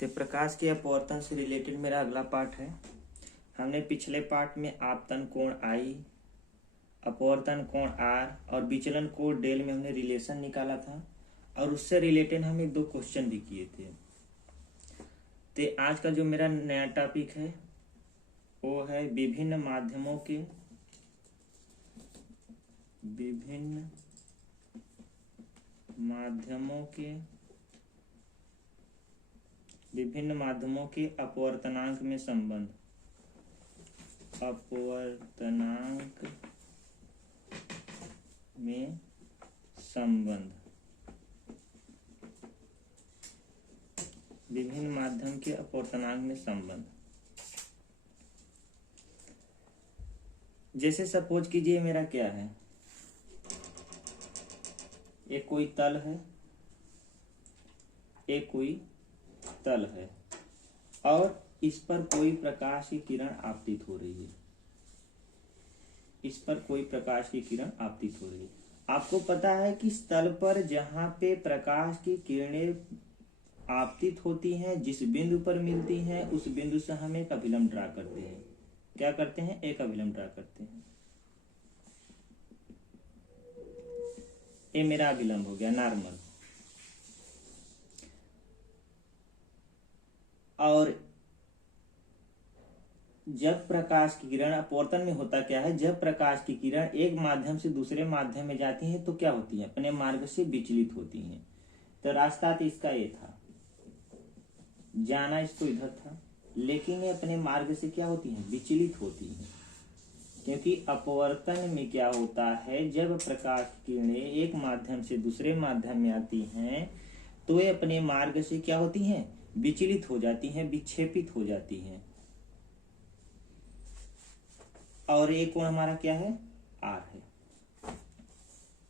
तो प्रकाश के अपवर्तन से रिलेटेड मेरा अगला पार्ट है। हमने पिछले पार्ट में आपतन कोण आई, अपवर्तन कोण आर और विचलन कोण डेल में हमने रिलेशन निकाला था और उससे रिलेटेड हम एक दो क्वेश्चन भी किए थे। तो आज का जो मेरा नया टॉपिक है वो है विभिन्न माध्यमों के अपवर्तनांक में संबंध। विभिन्न माध्यम के अपवर्तनांक में संबंध। जैसे सपोज कीजिए मेरा क्या है, एक कोई तल है और इस पर कोई प्रकाश की किरण आपतित हो रही है। आपको पता है कि इस तल पर जहां पे प्रकाश की किरणें आपतित होती हैं, जिस बिंदु पर मिलती हैं उस बिंदु से हम एक अभिलंब ड्रा करते हैं। क्या करते हैं? एक अभिलंब ड्रा करते हैं। ये मेरा अभिलंब हो गया नॉर्मल। और जब प्रकाश की किरण अपवर्तन में होता क्या है, जब प्रकाश की किरण एक माध्यम से दूसरे माध्यम में जाती है तो क्या होती है? अपने मार्ग से विचलित होती हैं। तो रास्ता तो इसका ये था, जाना इसको इधर था, लेकिन ये अपने मार्ग से क्या होती हैं? विचलित होती हैं। क्योंकि अपवर्तन में क्या होता है, जब प्रकाश की किरणें एक माध्यम से दूसरे माध्यम में आती हैं तो ये अपने मार्ग से क्या होती हैं? विचलित हो जाती हैं, विक्षेपित हो जाती हैं। और एक कोण हमारा क्या है? आर है।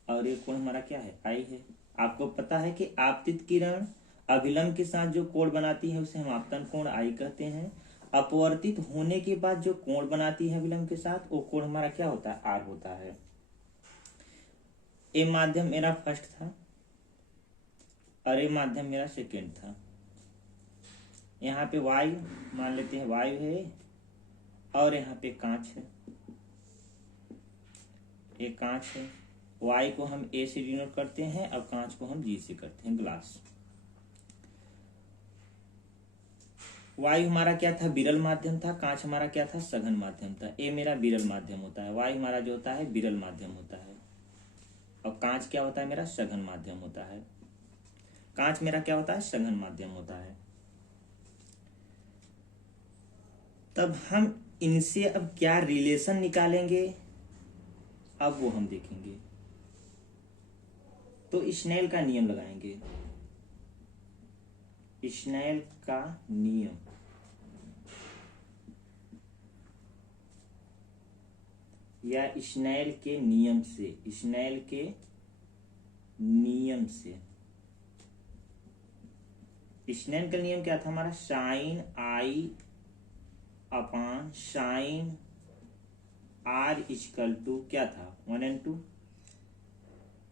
और एक कोण हमारा क्या है? आई है। आपको पता है कि आपतित किरण अभिलंब के साथ जो कोण बनाती है उसे हम आपतन कोण आई कहते हैं। अपवर्तित होने के बाद जो कोण बनाती है अभिलंब के साथ, वो कोण हमारा क्या होता है? आर होता है। ए माध्यम मेरा फर्स्ट था और ए माध्यम मेरा सेकेंड था। यहाँ पे वायु मान लेते हैं, वायु है और यहाँ पे कांच है। ये कांच है। वायु को हम ए से डिनोट करते हैं और कांच को हम जी से करते हैं, ग्लास। वायु हमारा क्या था? विरल माध्यम था। कांच हमारा क्या था? सघन माध्यम था। ए मेरा विरल माध्यम होता है। वायु हमारा जो होता है विरल माध्यम होता है और कांच क्या होता है? मेरा सघन माध्यम होता है। कांच मेरा क्या होता है? सघन माध्यम होता है। तब हम इनसे अब क्या रिलेशन निकालेंगे, अब वो हम देखेंगे। तो स्नेल का नियम लगाएंगे। स्नेल का नियम, या स्नेल के नियम से, स्नेल के नियम से। स्नेल का नियम क्या था हमारा? Sine i upon sine r equal to क्या था? 1/2।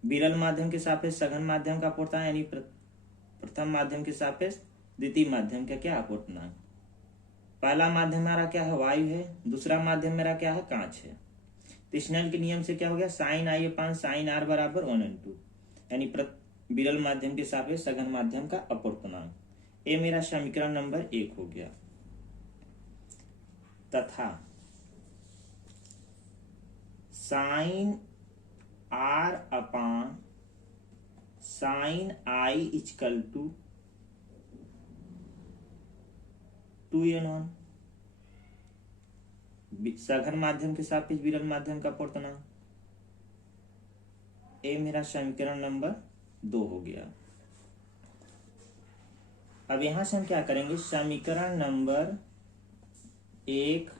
विरल माध्यम के सापेक्ष सघन माध्यम का अपवर्तनांक, यानी प्रथम माध्यम के सापेक्ष द्वितीय माध्यम का क्या अपवर्तनांक। पहला माध्यम हमारा क्या है? वायु है। दूसरा माध्यम मेरा क्या है? कांच है। तो स्नेल के नियम से क्या हो गया? Sine i upon sine r बराबर 1/2, यानी विरल माध्यम के सापेक्ष सघन माध्यम का अपवर्तनांक। ये मेरा समीकरण नंबर 1 हो गया। तथा sine r upon sine i equal to 2n1, सघन माध्यम के सापेक्ष विरल माध्यम का अपवर्तनांक। ये मेरा समीकरण नंबर 2 हो गया। अब यहां से हम क्या करेंगे? समीकरण नंबर 1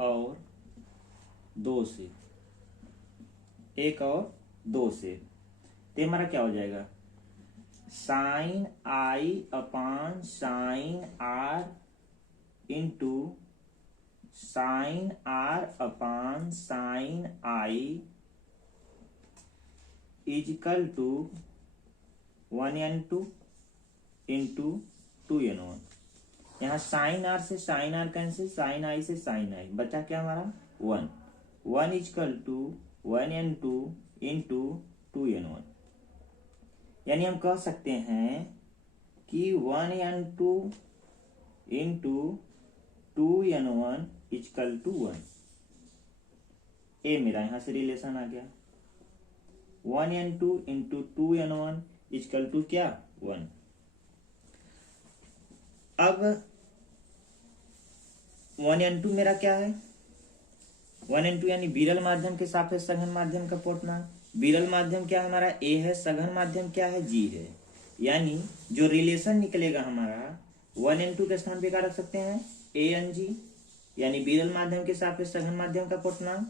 और 2 से, 1 और 2 से, तो हमारा क्या हो जाएगा? Sine i upon sine r into sine r upon sine i is equal to 1n2 into 2n1। यहाँ साइन आर से sine r cancel, sine i से साइन आई, बचा क्या हमारा 1। 1 is equal to 1n2 into 2n1। यानी हम कह सकते हैं कि 1n2 into 2n1 is equal to 1। ए मेरा यहां से रिलेशन आ गया। 1n2 into 2n1 is equal to क्या 1। अब 1n2 मेरा क्या है, 1n2 यानी विरल माध्यम के सापेक्ष सघन माध्यम का पूर्णांक। विरल माध्यम क्या हमारा a है, सघन माध्यम क्या है g है। यानी जो रिलेशन निकलेगा हमारा 1n2 के स्थान पे क्या रख सकते हैं a(n)g, यानी विरल माध्यम के सापेक्ष सघन माध्यम का पूर्णांक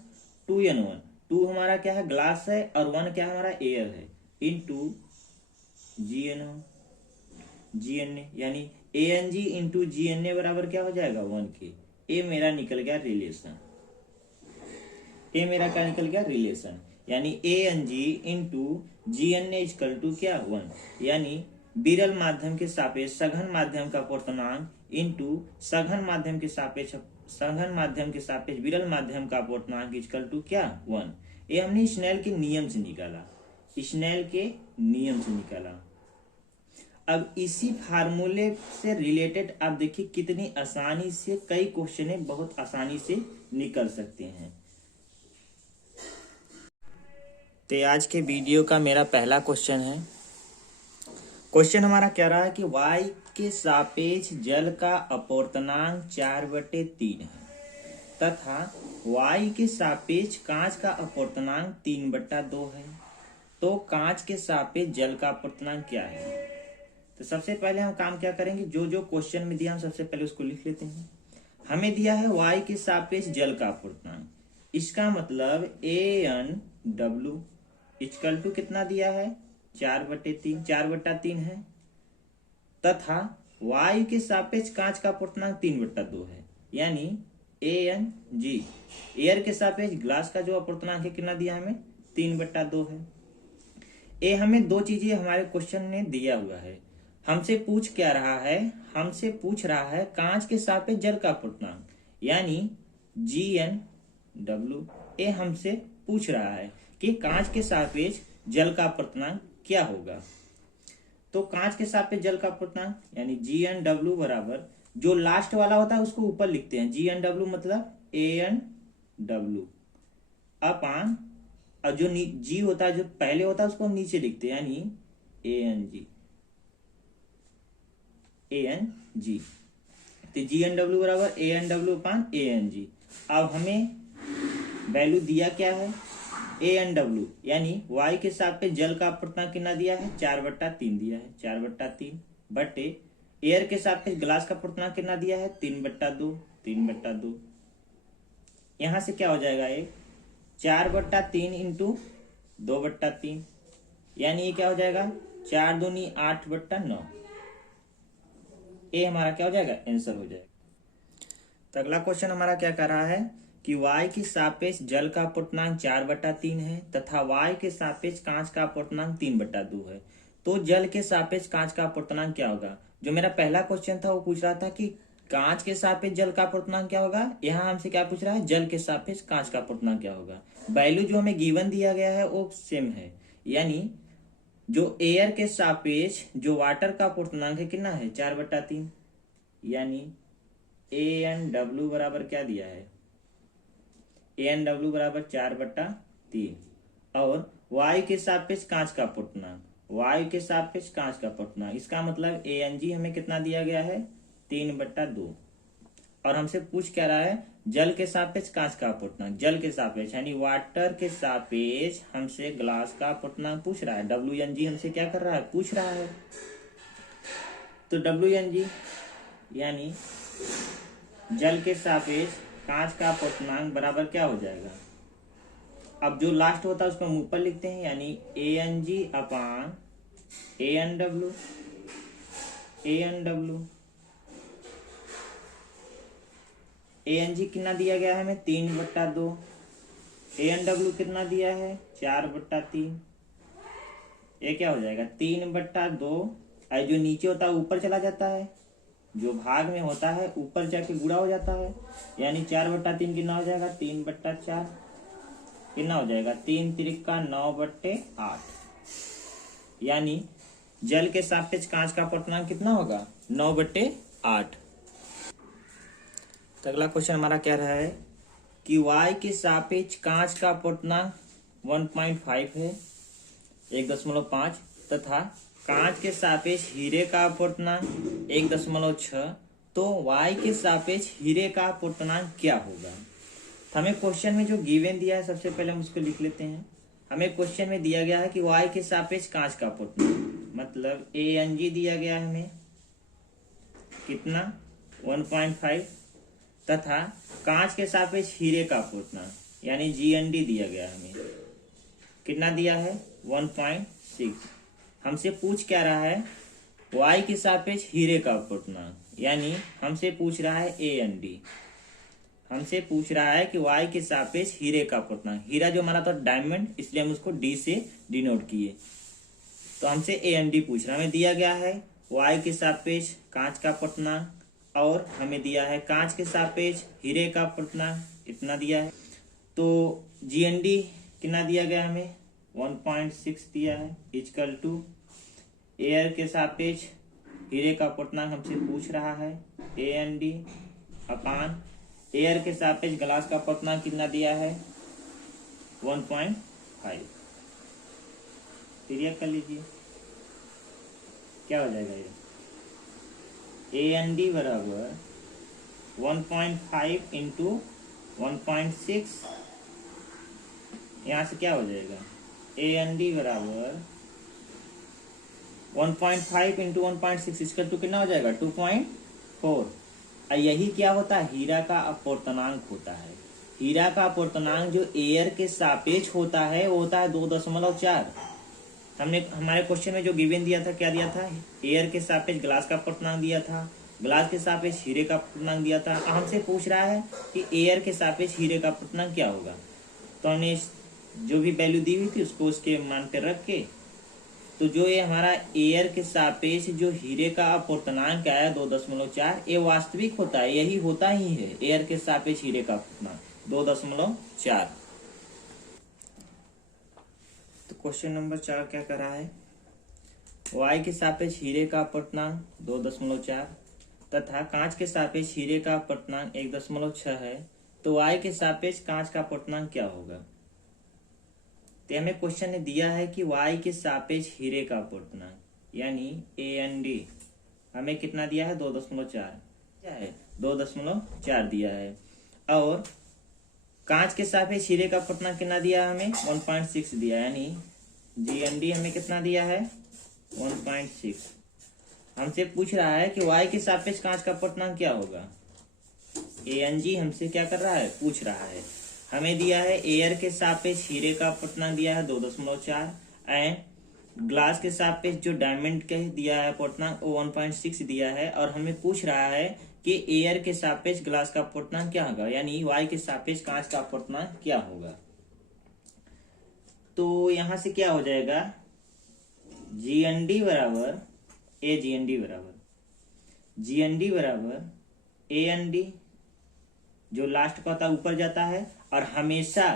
2n1। 2 हमारा क्या है ग्लास है और 1 क्या हमारा एयर है, इंटू gna, यानी a(n)g इंटू gna बराबर क्या हो जाएगा 1 के। ए मेरा निकल गया रिलेशन, ए मेरा क्या निकल गया रिलेशन, यानी a(n)g into gna is equal to क्या 1। यानी विरल माध्यम के सापेक्ष सघन माध्यम का पूर्णांक इंटू सघन माध्यम के सापेक्ष विरल माध्यम का पूर्णांक इजकल टू क्या 1। ये हमने स्नेल के नियम से निकाला, स्नेल के नियम से निकाला। अब इसी फार्मूले से रिलेटेड आप देखिए कितनी आसानी से कई क्वेश्चन बहुत आसानी से निकल सकते हैं। तो आज के वीडियो का मेरा पहला क्वेश्चन है। क्वेश्चन हमारा क्या रहा है कि y के सापेक्ष जल का अपवर्तनांक 4/3 है तथा y के सापेक्ष कांच का अपवर्तनांक 3/2 है, तो कांच के सापेक्ष जल का अपवर्तनांक क्या है। तो सबसे पहले हम काम क्या करेंगे, जो जो क्वेश्चन में दिया हम सबसे पहले उसको लिख लेते हैं। हमें दिया है y के सापेक्ष जल का अपवर्तनांक, इसका मतलब ANW इक्वल टू कितना दिया है 4/3 है, तथा y के सापेक्ष कांच का अपवर्तनांक 3/2 है, यानी ANG एयर के सापेक्ष ग्लास का जो अपवर्तनांक है कितना दिया हमें 3/2 है। ये हमें दो चीजें हमारे क्वेश्चन ने दिया हुआ है। हमसे पूछ क्या रहा है, हमसे पूछ रहा है कांच के सापेक्ष जल का अपवर्तनांक यानी GNW। ये हमसे पूछ रहा है कि कांच के सापेक्ष जल का अपवर्तनांक क्या होगा। तो कांच के सापेक्ष जल का अपवर्तनांक यानी GNW बराबर, जो लास्ट वाला होता है उसको ऊपर लिखते हैं, GNW मतलब ANW अपान, और जो G होता है जो पहले होता है उसको हम नीचे लिखते हैं यानी ANG। तो GNW बराबर ANW अपान ANG। अब हमें वैल्यू दिया क्या है ANW, यानी y के सापेक्ष जल का अपवर्तनांक कितना दिया है 4/3 दिया है, 4/3 बटे एयर के सापेक्ष ग्लास का अपवर्तनांक कितना दिया है 3/2। यहां से क्या हो जाएगा एक 4/3 इंटू 2/3, यानी ये क्या हो जाएगा 4 दूनी 8/9। ये हमारा क्या हो जाएगा आंसर हो जाएगा। तो अगला क्वेश्चन हमारा क्या कर रहा है कि y के सापेक्ष जल का अपवर्तनांक 4/3 है तथा y के सापेक्ष कांच का अपवर्तनांक 3/2 है, तो जल के सापेक्ष कांच का अपवर्तनांक क्या होगा। जो मेरा पहला क्वेश्चन था वो पूछ रहा था कि कांच के सापेक्ष जल का अपवर्तनांक क्या होगा, यहाँ हमसे क्या पूछ रहा है जल के सापेक्ष कांच का अपवर्तनांक क्या होगा। वैल्यू जो हमें गिवन दिया गया है वो सेम है, यानी जो एयर के सापेक्ष जो वाटर का अपवर्तनांक है कितना है 4/3, यानी ANW बराबर क्या दिया है ANW बराबर 4/3, और y के सापेक्ष कांच का अपवर्तनांक, y के सापेक्ष कांच का अपवर्तनांक, इसका मतलब ANG हमें कितना दिया गया है 3/2, और हमसे पूछ क्या रहा है जल के सापेक्ष कांच का अपवर्तनांक, जल के सापेक्ष यानी वाटर के सापेक्ष हमसे ग्लास का अपवर्तनांक पूछ रहा है। WNG हमसे क्या कर रहा है पूछ रहा है, तो WNG यानी जल के सापेक्ष कांच का अपवर्तनांक बराबर क्या हो जाएगा, अब जो लास्ट होता है उसको हम ऊपर लिखते हैं यानी ANG अपान ANW। ANG कितना दिया गया है हमें 3/2, ANW कितना दिया है 4/3, ये क्या हो जाएगा 3/2, जो नीचे होता है ऊपर चला जाता है जो भाग में होता है ऊपर जाके गुणा हो जाता है, यानी 4/3 कितना हो जाएगा, 3/4 कितना हो जाएगा, 3 तिरिका 9/8, यानी जल के सापेक्ष कांच का अपवर्तनांक कितना होगा, 9/8। तो अगला क्वेश्चन हमारा क्या रहा है कि y के सापेक्ष कांच का अपवर्तनांक 1.5 है, 1.5, तथा कांच के सापेक्ष हीरे का अपवर्तनांक 1.6, तो y के सापेक्ष हीरे का अपवर्तनांक क्या होगा। तो हमें क्वेश्चन में जो गिवन दिया है, सबसे पहले हम उसको लिख लेते हैं। हमें क्वेश्चन में दिया गया है कि y के सापेक्ष कांच का अपवर्तनांक, मतलब ANG दिया गया है हमें कितना, 1.5, तथा कांच के सापेक्ष हीरे का अपवर्तनांक यानी GND दिया गया हमें कितना दिया है, 1.6। हमसे पूछ क्या रहा है, y के सापेक्ष हीरे का अपवर्तनांक, यानी हमसे पूछ रहा है AND, हमसे पूछ रहा है कि y के सापेक्ष हीरे का अपवर्तनांक। हीरा जो हमारा था डायमंड, इसलिए हम उसको D से डिनोट किए। तो हमसे AND पूछ रहा है, हमें दिया गया है y के सापेक्ष कांच का अपवर्तनांक और हमें दिया है कांच के सापेक्ष हीरे का अपवर्तनांक, इतना दिया है। तो GND कितना दिया गया हमें, 1.6 दिया है, इक्वल टू एयर के सापेक्ष हीरे का अपवर्तनांक हमसे पूछ रहा है AND अपान एयर के सापेक्ष ग्लास का अपवर्तनांक कितना दिया है, 1.5। क्लियर कर लीजिए क्या हो जाएगा ये, AND बराबर 1.5 इंटू 1.6, यहाँ से क्या हो जाएगा, AND बराबर 1.5 इंटू 1.6 इसका टू कितना हो जाएगा, 2.4। यही क्या होता है, हीरा का अपवर्तनांक होता है। हीरा का अपवर्तनांक जो एयर के सापेक्ष होता है वो होता है 2.4। हमने हमारे क्वेश्चन में जो गिवन दिया था, क्या दिया था, एयर के सापेक्ष ग्लास का अपवर्तनांक दिया था, ग्लास के सापेक्ष हीरे का अपवर्तनांक दिया था। हमसे पूछ रहा है कि एयर के सापेक्ष हीरे का अपवर्तनांक क्या होगा। तो हमने जो भी वैल्यू दी हुई थी उसको उसके मान पे रख के, तो जो ये हमारा एयर के सापेक्ष जो हीरे का अपवर्तनांक आया 2.4, ये वास्तविक होता है, यही होता ही है एयर के सापेक्ष हीरे का अपवर्तनांक 2.4। तो क्वेश्चन नंबर 4 क्या कर रहा है, y के सापेक्ष हीरे का अपवर्तनांक 2.4 तथा कांच के सापेक्ष हीरे का अपवर्तनांक 1.6 है, तो y के सापेक्ष कांच का अपवर्तनांक क्या होगा। तो हमें क्वेश्चन ने दिया है कि y के सापेक्ष हीरे का अपवर्तनांक यानी AND हमें कितना दिया है, 2.4 क्या है, 2.4 दिया है, और कांच के सापेक्ष हीरे का अपवर्तनांक कितना दिया है हमें, 1.6 दिया, यानी GND हमें कितना दिया है, 1.6। हमसे पूछ रहा है कि y के सापेक्ष कांच का अपवर्तनांक क्या होगा। ANG हमसे क्या कर रहा है, पूछ रहा है। हमें दिया है एयर के सापेक्ष हीरे का अपवर्तनांक दिया है 2.4 एंड ग्लास के सापेक्ष जो डायमंड के दिया है अपवर्तनांक वो 1.6 दिया है, और हमें पूछ रहा है कि एयर के सापेक्ष ग्लास का अपवर्तनांक क्या होगा, यानी y के सापेक्ष कांच का अपवर्तनांक क्या होगा। तो यहां से क्या हो जाएगा, GND बराबर GND बराबर AND, जो लास्ट का होता है ऊपर जाता है, और हमेशा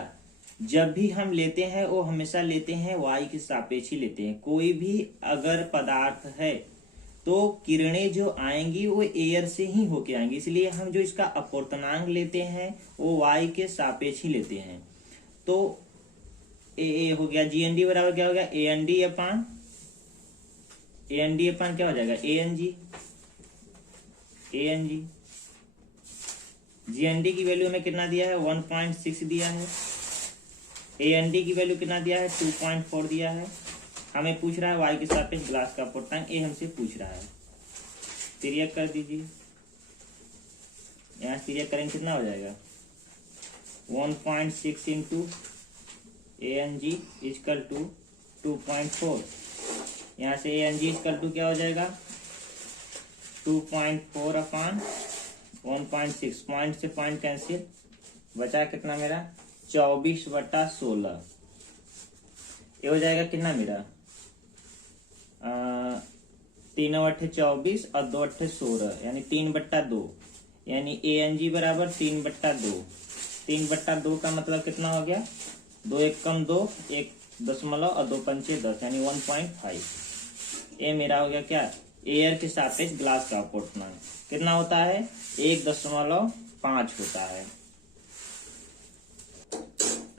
जब भी हम लेते हैं वो हमेशा लेते हैं y के सापेक्ष ही लेते हैं। कोई भी अगर पदार्थ है तो किरणें जो आएंगी वो एयर से ही होके आएंगी, इसलिए हम जो इसका अपवर्तनांक लेते हैं वो y के सापेक्ष ही लेते हैं। तो ए हो गया, GND बराबर क्या हो गया, AND अपान क्या हो जाएगा, ANG। GND की वैल्यू हमें कितना दिया है, 1.6 दिया है, AND की वैल्यू कितना दिया है, 2.4 दिया है। हमें पूछ रहा है y के सापेक्ष ग्लास का अपवर्तनांक, ये हमसे पूछ रहा है। क्लियर कर दीजिए, यहाँ क्लियर करेंगे कितना हो जाएगा, 1.6 इंटू ANG इक्वल टू 2.4। यहाँ से ANG इक्वल टू क्या हो जाएगा, 2.4 अपान 1.6, पॉइंट से पॉइंट कैंसिल, बचा कितना मेरा 24/16। ये हो जाएगा कितना मेरा 3 अट्ठे 24 और 2 अट्ठे 16 यानी 3/2 यानी ANG बराबर 3/2। 3/2 का मतलब कितना हो गया? 2 एक कम 2, 1 और 2 पंचे 10 यानी 1.5। ये मेरा हो गया क्या? एयर के सापेक्ष ग्लास का अपवर्तनांक कितना होता है? 1.5 होता है।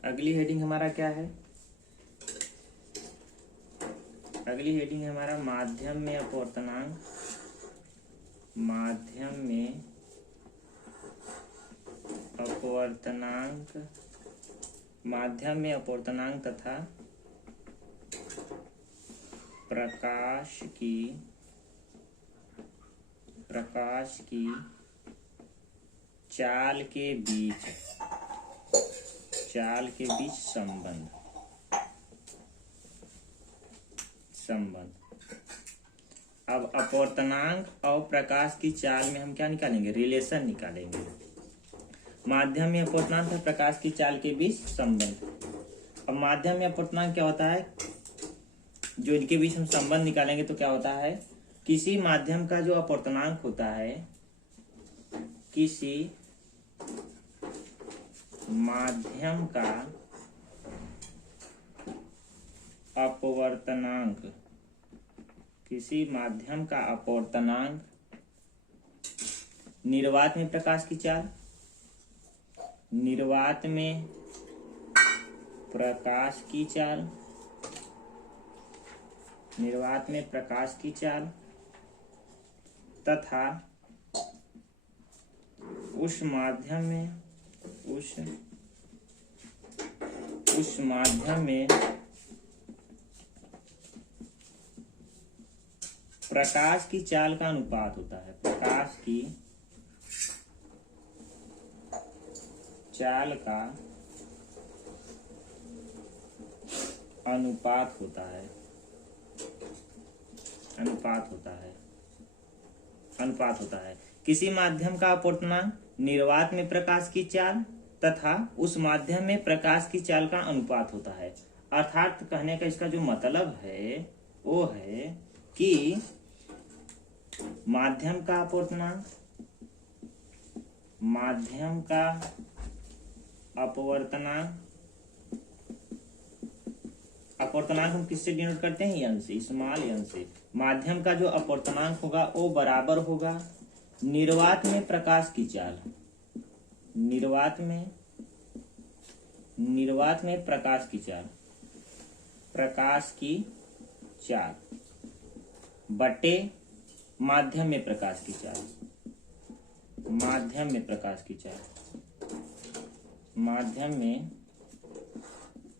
अगली हेडिंग हमारा क्या है? अगली हेडिंग है हमारा माध्यम में अपवर्तनांक। माध्यम में अपवर्तनांक, माध्यम में अपवर्तनांक तथा प्रकाश की चाल के बीच संबंध। अब अपवर्तनांक और प्रकाश की चाल में हम क्या निकालेंगे? रिलेशन निकालेंगे। माध्यम में अपवर्तनांक और प्रकाश की चाल के बीच संबंध। अब माध्यम में अपवर्तनांक क्या होता है? जो इनके बीच हम संबंध निकालेंगे तो क्या होता है? किसी माध्यम का जो अपवर्तनांक होता है, किसी माध्यम का अपवर्तनांक, किसी माध्यम का अपवर्तनांक निर्वात में प्रकाश की चाल, निर्वात में प्रकाश की चाल, निर्वात में प्रकाश की चाल तथा उस माध्यम में प्रकाश की चाल का अनुपात होता है। प्रकाश की चाल का अनुपात होता है। अनुपात होता है। किसी माध्यम का अपवर्तनांक निर्वात में प्रकाश की चाल तथा उस माध्यम में प्रकाश की चाल का अनुपात होता है। अर्थात कहने का इसका जो मतलब है वो है कि माध्यम का अपवर्तनांक, माध्यम का अपवर्तनांक, अपवर्तनांक हम किससे डिनोट करते हैं? n से, स्मॉल n से। माध्यम का जो अपवर्तनांक होगा वो बराबर होगा निर्वात में प्रकाश की चाल, निर्वात में प्रकाश की चाल, प्रकाश की चाल बटे माध्यम में प्रकाश की चाल, माध्यम में प्रकाश की चाल, माध्यम में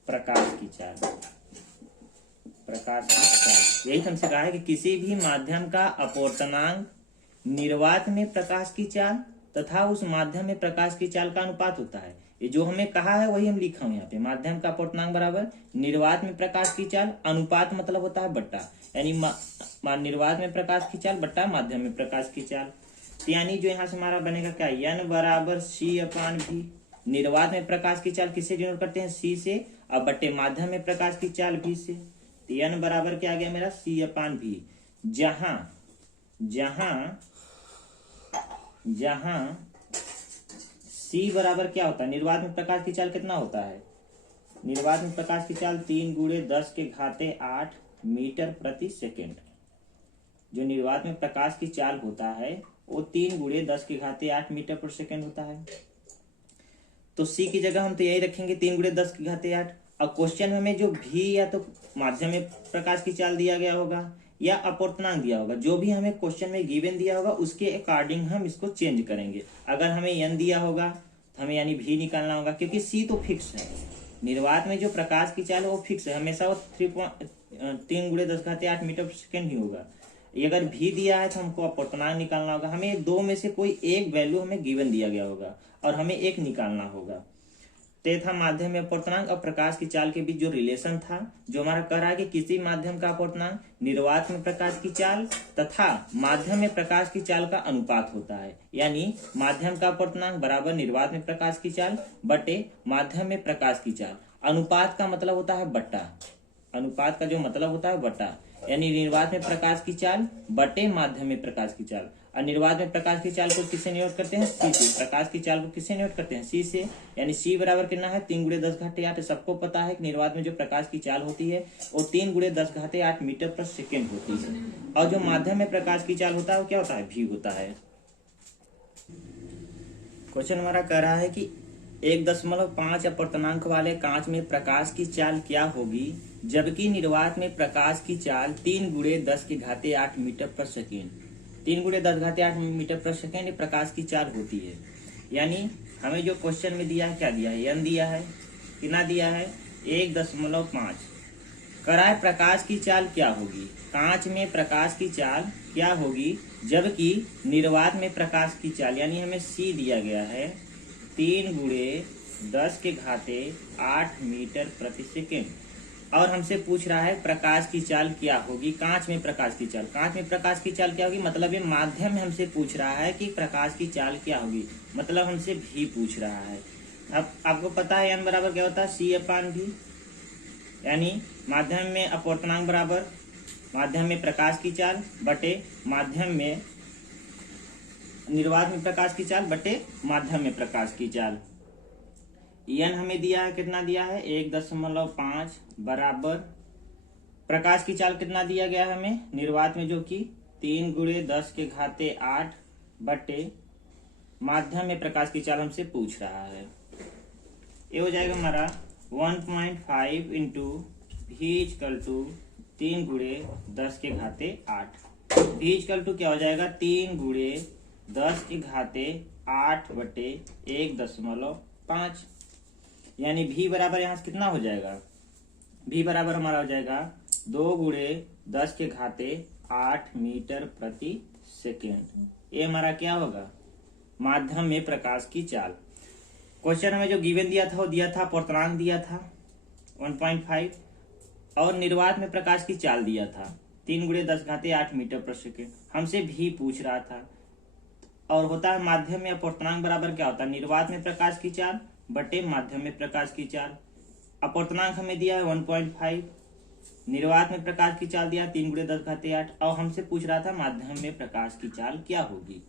प्रकाश की चाल, प्रकाश की चाल। यही हमसे कहा है कि किसी भी माध्यम का अपवर्तनांक निर्वात में प्रकाश की चाल तथा उस माध्यम में प्रकाश की चाल का अनुपात होता है। ये जो हमें कहा है वही हम लिखा हूं यहाँ पे। माध्यम का अपवर्तनांक बराबर निर्वात में प्रकाश की चाल, अनुपात मतलब होता है बट्टा, यानी निर्वात में प्रकाश की चाल बट्टा माध्यम में प्रकाश की चाल। तो यानी जो यहाँ से हमारा बनेगा क्या? n बराबर C/V। निर्वात में प्रकाश की चाल किससे डिनोट करते हैं? C से, और बट्टे माध्यम में प्रकाश की चाल V से। तो n बराबर क्या आ गया मेरा? C/V। जहां C बराबर क्या होता है? निर्वात में प्रकाश की चाल कितना होता है? निर्वात में प्रकाश की चाल 3 × 10⁸ मीटर प्रति सेकेंड। जो निर्वात में प्रकाश की चाल होता है वो 3 × 10⁸ मीटर पर सेकेंड होता है। तो C की जगह हम तो यही रखेंगे 3 × 10⁸। और क्वेश्चन में हमें जो भी या तो माध्यम में प्रकाश की चाल दिया गया होगा या अपवर्तनांक दिया होगा, जो भी हमें क्वेश्चन में गिवन दिया होगा उसके अकॉर्डिंग हम इसको चेंज करेंगे। अगर हमें n दिया होगा तो हमें यानी v निकालना होगा, क्योंकि C तो फिक्स है। निर्वात में जो प्रकाश की चाल है वो फिक्स है, हमेशा वो 3 × 10⁸ मीटर पर सेकेंड ही होगा। अगर v दिया है तो हमको अपवर्तनांक निकालना होगा। हमें दो में से कोई एक वैल्यू हमें गिवन दिया गया होगा और हमें एक निकालना होगा। ते था माध्यम में अपवर्तनांक और प्रकाश की चाल के बीच जो रिलेशन था, जो हमारा कह रहा है कि किसी माध्यम का अपवर्तनांक निर्वात में प्रकाश की चाल तथा माध्यम में प्रकाश की चाल का अनुपात होता है। यानी माध्यम का अपवर्तनांक बराबर निर्वात में प्रकाश की चाल बटे माध्यम में प्रकाश की चाल। अनुपात का मतलब होता है बट्टा, अनुपात का जो मतलब होता है बट्टा। यानी निर्वात में प्रकाश की चाल बटे माध्यम में प्रकाश की चाल। और निर्वात में प्रकाश की चाल को किससे निरूपित करते हैं? सी से। प्रकाश की चाल को किससे निरूपित करते हैं? सी से। यानी सी बराबर कितना है? 3 × 10⁻8। सबको पता है कि निर्वात में जो प्रकाश की चाल होती है वो 3 × 10⁸ मीटर पर सेकेंड होती है। और जो माध्यम में प्रकाश की चाल होता है वो क्या होता है? भी होता है। क्वेश्चन हमारा कह रहा है कि 1.5 अपर्तनांक वाले कांच में प्रकाश की चाल क्या होगी जबकि निर्वात में प्रकाश की चाल 3 × 10⁸ मीटर पर सेकेंड। 3 × 10⁸ मीटर पर सेकेंड प्रकाश की चाल होती है। यानी हमें जो क्वेश्चन में दिया है क्या दिया है? n दिया है। कितना दिया है? 1.5। कराए प्रकाश की चाल क्या होगी? कांच में प्रकाश की चाल क्या होगी जबकि निर्वात में प्रकाश की चाल, यानी हमें सी दिया गया है 3 × 10⁸ मीटर प्रति सेकेंड। और हमसे पूछ रहा है प्रकाश की चाल क्या होगी कांच में प्रकाश की चाल। कांच में प्रकाश की चाल क्या होगी मतलब ये माध्यम में हमसे पूछ रहा है कि प्रकाश की चाल क्या होगी, मतलब हमसे भी पूछ रहा है। अब आपको पता है n बराबर क्या होता है? C/V। यानी माध्यम में अपवर्तनांक बराबर माध्यम में प्रकाश की चाल बटे माध्यम में निर्वात में प्रकाश की चाल बटे माध्यम में प्रकाश की चाल। n हमें दिया है, कितना दिया है? 1.5 बराबर प्रकाश की चाल कितना दिया गया है हमें निर्वात में, जो कि 3 × 10⁸ बटे माध्यम में प्रकाश की चाल हमसे पूछ रहा है। ये हो जाएगा हमारा 1.5 × V = 3 × 10⁸। V = क्या हो जाएगा? 3 × 10⁸ बटे 1.5। यानी V बराबर यहाँ से कितना हो जाएगा? V बराबर हमारा हो जाएगा 2 × 10⁸ मीटर प्रति सेकेंड। ये हमारा क्या होगा? माध्यम में प्रकाश की चाल। क्वेश्चन हमें जो गिवन दिया था वो दिया था अपवर्तनांक दिया था 1.5 और निर्वात में प्रकाश की चाल दिया था 3 × 10⁸ मीटर पर सेकेंड। हमसे भी पूछ रहा था और होता है माध्यम में अपवर्तनांक बराबर क्या होता है? निर्वात में प्रकाश की चाल बटे माध्यम में प्रकाश की चाल। अपवर्तनांक हमें दिया है 1.5, निर्वात में प्रकाश की चाल दिया 3 × 10⁸ और हमसे पूछ रहा था माध्यम में प्रकाश की चाल क्या होगी।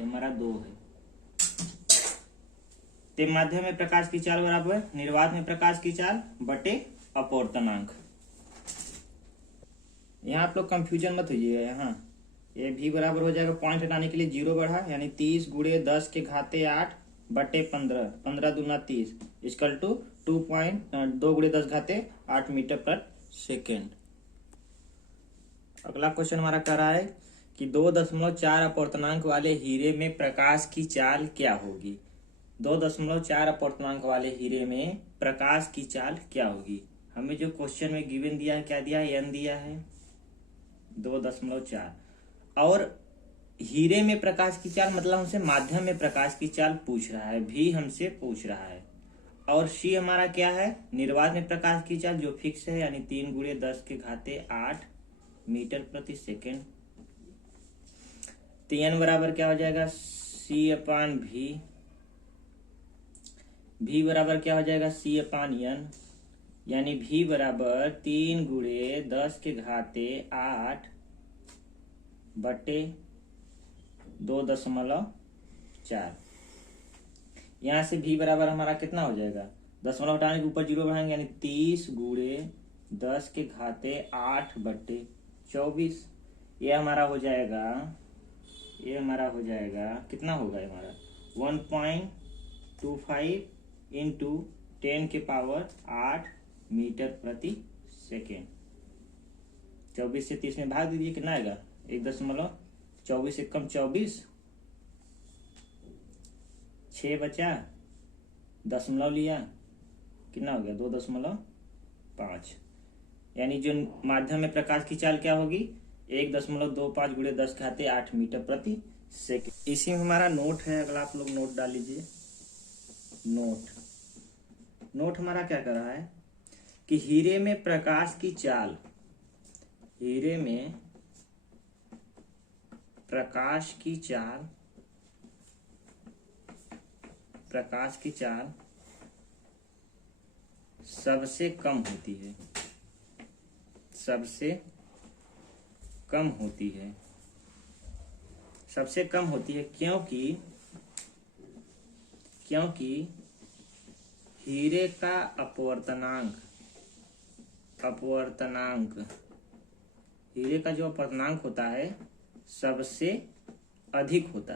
हमारा 2 है। तो माध्यम में प्रकाश की चाल बराबर निर्वात में प्रकाश की चाल बटे अपवर्तनांक। यहाँ आप लोग कंफ्यूजन मत होइएगा। यहाँ ये भी बराबर हो जाएगा, पॉइंट हटाने के लिए 0 बढ़ा, यानी 30 × 10⁸ बटे 15, 15 दूना 30 = 2 × 10⁸ मीटर पर सेकेंड। अगला क्वेश्चन हमारा कह रहा है कि 2.4 अपवर्तनांक वाले हीरे में प्रकाश की चाल क्या होगी। 2.4 अपवर्तनांक वाले हीरे में प्रकाश की चाल क्या होगी। हमें जो क्वेश्चन में गिवन दिया है क्या दिया है? n दिया है 2.4 और हीरे में प्रकाश की चाल मतलब हमसे माध्यम में प्रकाश की चाल पूछ रहा है, भी हमसे पूछ रहा है। और सी हमारा क्या है? निर्वात में प्रकाश की चाल जो फिक्स है, यानी 3 × 10⁸ मीटर प्रति सेकेंड। तो n बराबर क्या हो जाएगा? C/V। V बराबर क्या हो जाएगा? C/N। यानी V बराबर 3 × 10⁸ बटे 2.4। यहाँ से V बराबर हमारा कितना हो जाएगा? दशमलव हटाने के ऊपर 0 बढ़ाएंगे, यानी 30 × 10⁸ बटे 24। ये हमारा हो जाएगा, ये हमारा हो जाएगा कितना होगा? हमारा 1.25 × 10⁸ मीटर प्रति सेकेंड। 24 से 30 में भाग दीजिए, कितना आएगा? 1.24 से कम 24, 6 बचा, दशमलव लिया, कितना हो गया? 2.5। यानी जो माध्यम में प्रकाश की चाल क्या होगी? 1.25 × 10⁸ मीटर प्रति सेकेंड। इसी में हमारा नोट है, अगला आप लोग नोट डाल लीजिए। नोट हमारा क्या कर रहा है कि हीरे में प्रकाश की चाल, हीरे में प्रकाश की चाल सबसे कम होती है, सबसे कम होती है, सबसे कम होती है, क्योंकि हीरे का हीरे का जो अपवर्तनांक होता है सबसे अधिक होता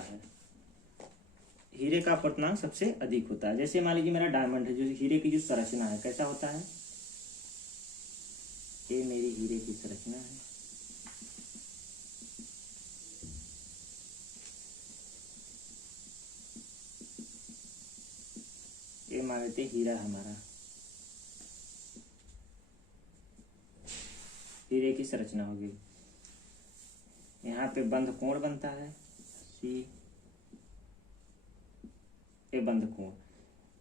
है, हीरे का अपवर्तनांक सबसे अधिक होता है। जैसे मान लीजिए मेरा डायमंड है, जो हीरे की जो संरचना है कैसा होता है, ये मेरी हीरे की संरचना है, ये मान लेते हीरा हमारा, हीरे की संरचना होगी। यहाँ पे बंध कोण बनता है सी, ये बंध कोण,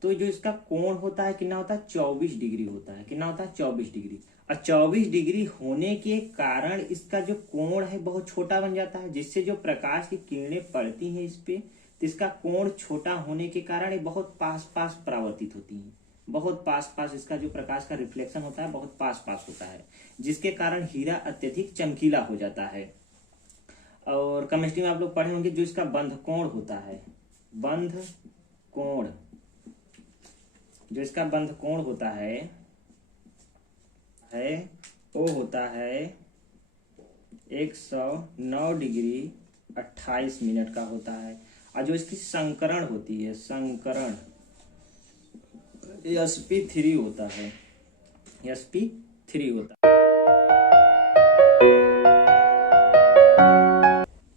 तो जो इसका कोण होता है कितना होता है, 24 डिग्री होता है। कितना होता है, 24 डिग्री। और 24 डिग्री होने के कारण इसका जो कोण है बहुत छोटा बन जाता है, जिससे जो प्रकाश की किरणें पड़ती हैं इस पे, तो इसका कोण छोटा होने के कारण ये बहुत पास पास परावर्तित होती हैं, बहुत पास पास इसका जो प्रकाश का रिफ्लेक्शन होता है बहुत पास पास होता है, जिसके कारण हीरा अत्यधिक चमकीला हो जाता है। और केमिस्ट्री में आप लोग पढ़े होंगे जो इसका बंध कोण होता है, बंध कोण, जो इसका बंध कोण होता है वो होता है 109 डिग्री 28 मिनट का होता है। और जो इसकी संकरण होती है, संकरण sp3 होता है, sp3 होता है।